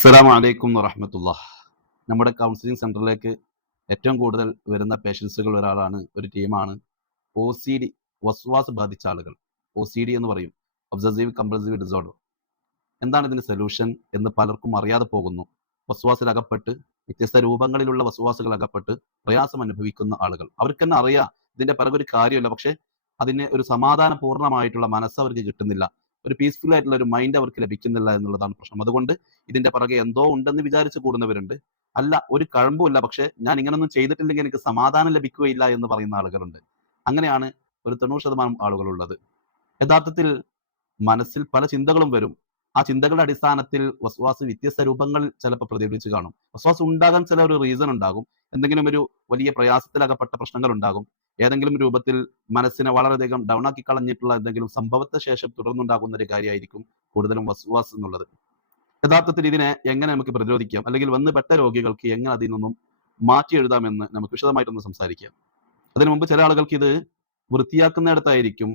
അസ്സലാമു അലൈക്കും വറഹ്മത്തുള്ളാഹ്. നമ്മുടെ കൗൺസിലിംഗ് സെന്ററിലേക്ക് ഏറ്റവും കൂടുതൽ വരുന്ന പേഷ്യൻസുകൾ ഒരു ടീമാണ് OCD, വസ്വാസ് ബാധിച്ച ആളുകൾ. OCD എന്ന് പറയും, ഒബ്സസീവ് കമ്പൾസീവ് ഡിസോർഡർ. എന്താണ് ഇതിന് സൊല്യൂഷൻ എന്ന് പലർക്കും അറിയാതെ പോകുന്നു. വസ്വാസിലകപ്പെട്ട് വ്യത്യസ്ത രൂപങ്ങളിലുള്ള വസ്വാസുകൾ അകപ്പെട്ട് പ്രയാസം അനുഭവിക്കുന്ന ആളുകൾ, അവർക്ക് തന്നെ അറിയാം ഇതിന്റെ പിറകൊരു കാര്യമില്ല. പക്ഷേ അതിന് ഒരു സമാധാനപൂർണ്ണമായിട്ടുള്ള മനസ്സ് അവർക്ക് കിട്ടുന്നില്ല, ഒരു പീസ്ഫുൾ ആയിട്ടുള്ള ഒരു മൈൻഡ് അവർക്ക് ലഭിക്കുന്നില്ല എന്നുള്ളതാണ് പ്രശ്നം. അതുകൊണ്ട് ഇതിന്റെ പിറകെ എന്തോ ഉണ്ടെന്ന് വിചാരിച്ച് കൂടുന്നവരുണ്ട്. അല്ല, ഒരു കഴമ്പുമില്ല, പക്ഷേ ഞാൻ ഇങ്ങനൊന്നും ചെയ്തിട്ടില്ലെങ്കിൽ എനിക്ക് സമാധാനം ലഭിക്കുകയില്ല എന്ന് പറയുന്ന ആളുകളുണ്ട്. അങ്ങനെയാണ് ഒരു 90% ആളുകളുള്ളത്. യഥാർത്ഥത്തിൽ മനസ്സിൽ പല ചിന്തകളും വരും. ആ ചിന്തകളുടെ അടിസ്ഥാനത്തിൽ വസ്വാസ് വ്യത്യസ്ത രൂപങ്ങളിൽ ചിലപ്പോൾ പ്രതിഫലിച്ച് കാണും. വസ്വാസ് ഉണ്ടാകാൻ ചില ഒരു റീസൺ ഉണ്ടാകും. എന്തെങ്കിലും ഒരു വലിയ പ്രയാസത്തിലകപ്പെട്ട പ്രശ്നങ്ങൾ ഉണ്ടാകും. ഏതെങ്കിലും രൂപത്തിൽ മനസ്സിനെ വളരെയധികം ഡൗൺ ആക്കി കളഞ്ഞിട്ടുള്ള എന്തെങ്കിലും സംഭവത്തെ ശേഷം തുടർന്നുണ്ടാകുന്ന ഒരു കാര്യമായിരിക്കും കൂടുതലും വസ്വാസ് എന്നുള്ളത്. യഥാർത്ഥത്തിൽ ഇതിനെ എങ്ങനെ നമുക്ക് പ്രതിരോധിക്കാം, അല്ലെങ്കിൽ വന്ന് പെട്ട രോഗികൾക്ക് എങ്ങനെ അതിൽ നിന്നും മാറ്റി എഴുതാമെന്ന് നമുക്ക് വിശദമായിട്ടൊന്ന് സംസാരിക്കാം. അതിനു മുമ്പ് ചില ആളുകൾക്ക് ഇത് വൃത്തിയാക്കുന്നിടത്തായിരിക്കും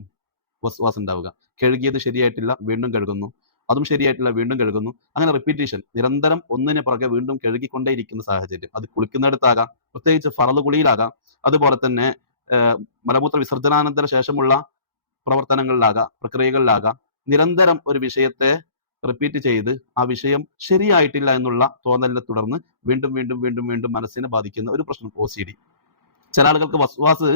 വസ്വാസ് ഉണ്ടാവുക. കഴുകിയത് ശരിയായിട്ടില്ല, വീണ്ടും കഴുകുന്നു. അതും ശരിയായിട്ടില്ല, വീണ്ടും കഴുകുന്നു. അങ്ങനെ റിപ്പീറ്റേഷൻ, നിരന്തരം ഒന്നിന് പുറകെ വീണ്ടും കഴുകിക്കൊണ്ടേയിരിക്കുന്ന സാഹചര്യം. അത് കുളിക്കുന്നിടത്താകാം, പ്രത്യേകിച്ച് ഫറള് കുളിയിലാകാം, അതുപോലെ തന്നെ മലമൂത്ര വിസർജനാനന്തര ശേഷമുള്ള പ്രവർത്തനങ്ങളിലാകാം, പ്രക്രിയകളിലാകാം. നിരന്തരം ഒരു വിഷയത്തെ റിപ്പീറ്റ് ചെയ്ത് ആ വിഷയം ശരിയായിട്ടില്ല എന്നുള്ള തോന്നലിനെ തുടർന്ന് വീണ്ടും വീണ്ടും വീണ്ടും വീണ്ടും മനസ്സിനെ ബാധിക്കുന്ന ഒരു പ്രശ്നം OCD. ചില ആളുകൾക്ക് വസ്വാസ്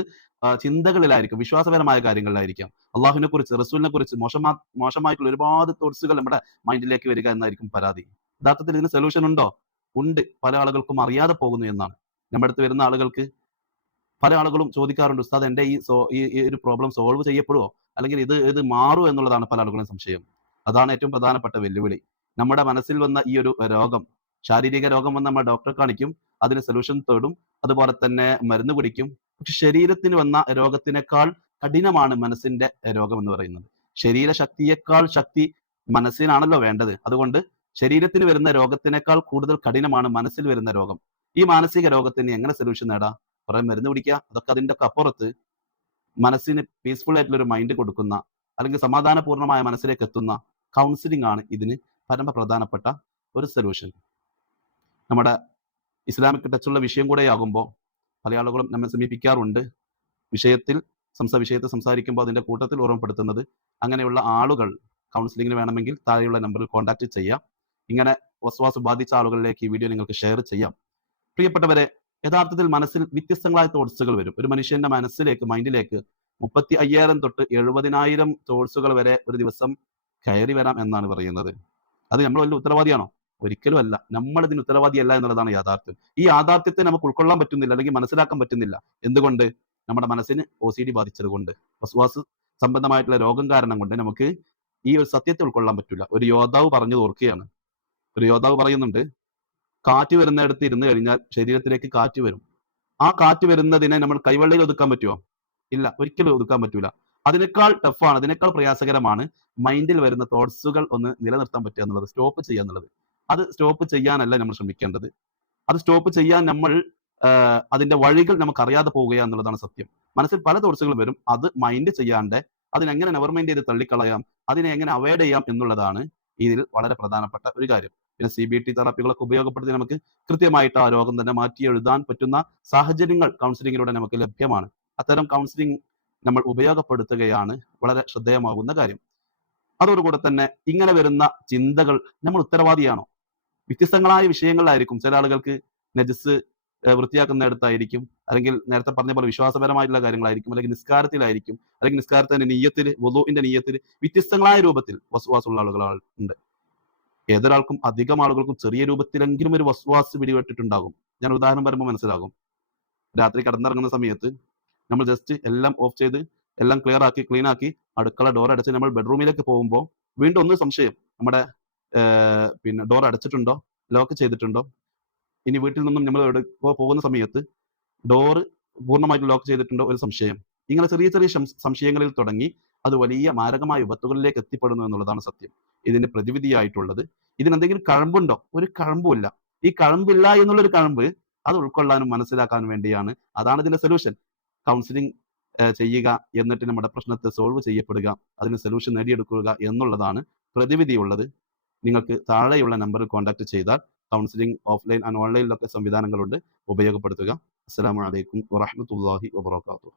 ചിന്തകളിലായിരിക്കും, വിശ്വാസപരമായ കാര്യങ്ങളിലായിരിക്കാം. അള്ളാഹുവിനെ കുറിച്ച്, റസൂലിനെ കുറിച്ച് മോശമായിട്ടുള്ള ഒരുപാട് തോട്ട്സുകൾ നമ്മുടെ മൈൻഡിലേക്ക് വരിക എന്നായിരിക്കും പരാതി. യഥാർത്ഥത്തിൽ ഇതിന് സൊല്യൂഷൻ ഉണ്ടോ? ഉണ്ട്. പല ആളുകൾക്കും അറിയാതെ പോകുന്നു എന്നാണ്. നമ്മുടെ അടുത്ത് വരുന്ന ആളുകൾക്ക് പല ആളുകളും ചോദിക്കാറുണ്ട്, ഉസ്താദ് എൻ്റെ ഈ ഒരു പ്രോബ്ലം സോൾവ് ചെയ്യപ്പെടുമോ, അല്ലെങ്കിൽ ഇത് മാറുമോ എന്നുള്ളതാണ് പല ആളുകളും സംശയം. അതാണ് ഏറ്റവും പ്രധാനപ്പെട്ട വെല്ലുവിളി. നമ്മുടെ മനസ്സിൽ വന്ന ഈ ഒരു രോഗം, ശാരീരിക രോഗം വന്ന് നമ്മൾ ഡോക്ടറെ കാണിക്കും, അതിന് സൊല്യൂഷൻ തേടും, അതുപോലെ തന്നെ മരുന്ന് കുടിക്കും. പക്ഷെ ശരീരത്തിന് വന്ന രോഗത്തിനേക്കാൾ കഠിനമാണ് മനസ്സിന്റെ രോഗം എന്ന് പറയുന്നത്. ശരീരശക്തിയേക്കാൾ ശക്തി മനസ്സിനാണല്ലോ വേണ്ടത്. അതുകൊണ്ട് ശരീരത്തിന് വരുന്ന രോഗത്തിനേക്കാൾ കൂടുതൽ കഠിനമാണ് മനസ്സിൽ വരുന്ന രോഗം. ഈ മാനസിക രോഗത്തിന് എങ്ങനെ സൊല്യൂഷൻ നേടാം? കുറെ മരുന്ന് പിടിക്കുക, അതൊക്കെ അതിന്റെ ഒക്കെ അപ്പുറത്ത് മനസ്സിന് പീസ്ഫുൾ ആയിട്ടുള്ള ഒരു മൈൻഡ് കൊടുക്കുന്ന, അല്ലെങ്കിൽ സമാധാനപൂർണ്ണമായ മനസ്സിലേക്ക് എത്തുന്ന കൗൺസിലിംഗ് ആണ് ഇതിന് പരമപ്രധാനപ്പെട്ട ഒരു സൊല്യൂഷൻ. നമ്മുടെ ഇസ്ലാമിക് ടച്ചുള്ള വിഷയം കൂടെയാകുമ്പോൾ പല ആളുകളും നമ്മെ സമീപിക്കാറുണ്ട്. വിഷയത്തിൽ സംസാരിക്കുമ്പോൾ അതിന്റെ കൂട്ടത്തിൽ ഓർമ്മപ്പെടുത്തുന്നത്, അങ്ങനെയുള്ള ആളുകൾ കൗൺസിലിംഗിന് വേണമെങ്കിൽ താഴെയുള്ള നമ്പറിൽ കോൺടാക്ട് ചെയ്യാം. ഇങ്ങനെ വസ്വാസ് ബാധിച്ച ആളുകളിലേക്ക് ഈ വീഡിയോ നിങ്ങൾക്ക് ഷെയർ ചെയ്യാം. പ്രിയപ്പെട്ടവരെ, യഥാർത്ഥത്തിൽ മനസ്സിൽ വ്യത്യസ്തങ്ങളായ തോട്ട്സുകൾ വരും. ഒരു മനുഷ്യന്റെ മനസ്സിലേക്ക്, മൈൻഡിലേക്ക് 35,000 തൊട്ട് 70,000 തോട്ട്സുകൾ വരെ ഒരു ദിവസം കയറി വരാം എന്നാണ് പറയുന്നത്. അത് നമ്മൾ വലിയ ഉത്തരവാദിയാണോ? ഒരിക്കലും അല്ല. നമ്മൾ ഇതിന് ഉത്തരവാദിയല്ല എന്നുള്ളതാണ് യാഥാർത്ഥ്യം. ഈ യാഥാർത്ഥ്യത്തെ നമുക്ക് ഉൾക്കൊള്ളാൻ പറ്റുന്നില്ല, അല്ലെങ്കിൽ മനസ്സിലാക്കാൻ പറ്റുന്നില്ല. എന്തുകൊണ്ട്? നമ്മുടെ മനസ്സിന് OCD ബാധിച്ചത് കൊണ്ട്, വസ്വാസ് സംബന്ധമായിട്ടുള്ള രോഗം കാരണം കൊണ്ട് നമുക്ക് ഈ ഒരു സത്യത്തെ ഉൾക്കൊള്ളാൻ പറ്റില്ല. ഒരു യോദ്ധാവ് പറഞ്ഞു ഓർക്കുകയാണ്. ഒരു യോദ്ധാവ് പറയുന്നുണ്ട്, കാറ്റ് വരുന്നിടത്ത് ഇരുന്ന് കഴിഞ്ഞാൽ ശരീരത്തിലേക്ക് കാറ്റ് വരും. ആ കാറ്റ് വരുന്നതിനെ നമ്മൾ കൈവെള്ളയിൽ ഒതുക്കാൻ പറ്റുമോ? ഇല്ല, ഒരിക്കലും ഒതുക്കാൻ പറ്റൂല. അതിനേക്കാൾ ടഫാണ്, അതിനേക്കാൾ പ്രയാസകരമാണ് മൈൻഡിൽ വരുന്ന തോട്ട്സുകൾ ഒന്ന് നിലനിർത്താൻ പറ്റുക എന്നുള്ളത്, സ്റ്റോപ്പ് ചെയ്യുക എന്നുള്ളത്. അത് സ്റ്റോപ്പ് ചെയ്യാനല്ല നമ്മൾ ശ്രമിക്കേണ്ടത്. അത് സ്റ്റോപ്പ് ചെയ്യാൻ നമ്മൾ അതിന്റെ വഴികൾ നമുക്ക് അറിയാതെ പോവുക എന്നുള്ളതാണ് സത്യം. മനസ്സിൽ പല തോട്ട്സുകൾ വരും, അത് മൈൻഡ് ചെയ്യാണ്ട് അതിനെങ്ങനെ നെവർ മൈൻഡ് ചെയ്ത് തള്ളിക്കളയാം, അതിനെ എങ്ങനെ അവോയ്ഡ് ചെയ്യാം എന്നുള്ളതാണ് ഇതിൽ വളരെ പ്രധാനപ്പെട്ട ഒരു കാര്യം. പിന്നെ CBT തെറാപ്പികളൊക്കെ ഉപയോഗപ്പെടുത്തി നമുക്ക് കൃത്യമായിട്ട് ആ രോഗം തന്നെ മാറ്റി എഴുതാൻ പറ്റുന്ന സാഹചര്യങ്ങൾ കൗൺസിലിങ്ങിലൂടെ നമുക്ക് ലഭ്യമാണ്. അത്തരം കൗൺസിലിംഗ് നമ്മൾ ഉപയോഗപ്പെടുത്തുകയാണ് വളരെ ശ്രദ്ധേയമാകുന്ന കാര്യം. അതോടുകൂടെ തന്നെ ഇങ്ങനെ വരുന്ന ചിന്തകൾ നമ്മൾ ഉത്തരവാദിയാണോ? വ്യത്യസ്തങ്ങളായ വിഷയങ്ങളിലായിരിക്കും. ചില ആളുകൾക്ക് നജസ് വൃത്തിയാക്കുന്നിടത്തായിരിക്കും, അല്ലെങ്കിൽ നേരത്തെ പറഞ്ഞ പോലെ വിശ്വാസപരമായിട്ടുള്ള കാര്യങ്ങളായിരിക്കും, അല്ലെങ്കിൽ നിസ്കാരത്തിലായിരിക്കും, അല്ലെങ്കിൽ നിസ്കാരത്തിന്റെ നിയ്യത്തിൽ, വുളൂഇന്റെ നിയ്യത്തിൽ വ്യത്യസ്തങ്ങളായ രൂപത്തിൽ വസ്വാസുള്ള ആളുകളുണ്ട്. ഏതൊരാൾക്കും, അധികം ആളുകൾക്കും ചെറിയ രൂപത്തിലെങ്കിലും ഒരു വസ്വാസ് പിടിപെട്ടിട്ടുണ്ടാകും. ഞാൻ ഉദാഹരണം പറയുമ്പോൾ മനസ്സിലാകും. രാത്രി കിടന്നിറങ്ങുന്ന സമയത്ത് നമ്മൾ ജസ്റ്റ് എല്ലാം ഓഫ് ചെയ്ത്, എല്ലാം ക്ലീൻ ആക്കി അടുക്കള ഡോർ അടച്ച് നമ്മൾ ബെഡ്റൂമിലേക്ക് പോകുമ്പോൾ വീണ്ടും ഒന്ന് സംശയം, നമ്മുടെ പിന്നെ ഡോർ അടച്ചിട്ടുണ്ടോ, ലോക്ക് ചെയ്തിട്ടുണ്ടോ, ഇനി വീട്ടിൽ നിന്നും നമ്മൾ പോകുന്ന സമയത്ത് ഡോറ് പൂർണ്ണമായിട്ട് ലോക്ക് ചെയ്തിട്ടുണ്ടോ, ഒരു സംശയം. ഇങ്ങനെ ചെറിയ ചെറിയ സംശയങ്ങളിൽ തുടങ്ങി അത് വലിയ മാരകമായ വിപത്തുകളിലേക്ക് എത്തിപ്പെടുന്നു എന്നുള്ളതാണ് സത്യം. ഇതിന് പ്രതിവിധിയായിട്ടുള്ളത്, ഇതിനെന്തെങ്കിലും കഴമ്പുണ്ടോ? ഒരു കഴമ്പുമില്ല. ഈ കഴമ്പില്ല എന്നുള്ളൊരു കഴമ്പ് അത് ഉൾക്കൊള്ളാനും മനസ്സിലാക്കാനും വേണ്ടിയാണ്. അതാണ് ഇതിന്റെ സൊല്യൂഷൻ. കൗൺസിലിംഗ് ചെയ്യുക, എന്നിട്ട് നമ്മുടെ പ്രശ്നത്തെ സോൾവ് ചെയ്യപ്പെടുക, അതിന് സൊല്യൂഷൻ നേടിയെടുക്കുക എന്നുള്ളതാണ് പ്രതിവിധിയുള്ളത്. നിങ്ങൾക്ക് താഴെയുള്ള നമ്പറിൽ കോൺടാക്ട് ചെയ്താൽ കൗൺസിലിംഗ് ഓഫ്ലൈൻ ആൻഡ് ഓൺലൈനിലൊക്കെ സംവിധാനങ്ങളുണ്ട്, ഉപയോഗപ്പെടുത്തുക. അസ്സലാമു അലൈക്കും വറഹ്മത്തുള്ളാഹി വബറകാതുഹു.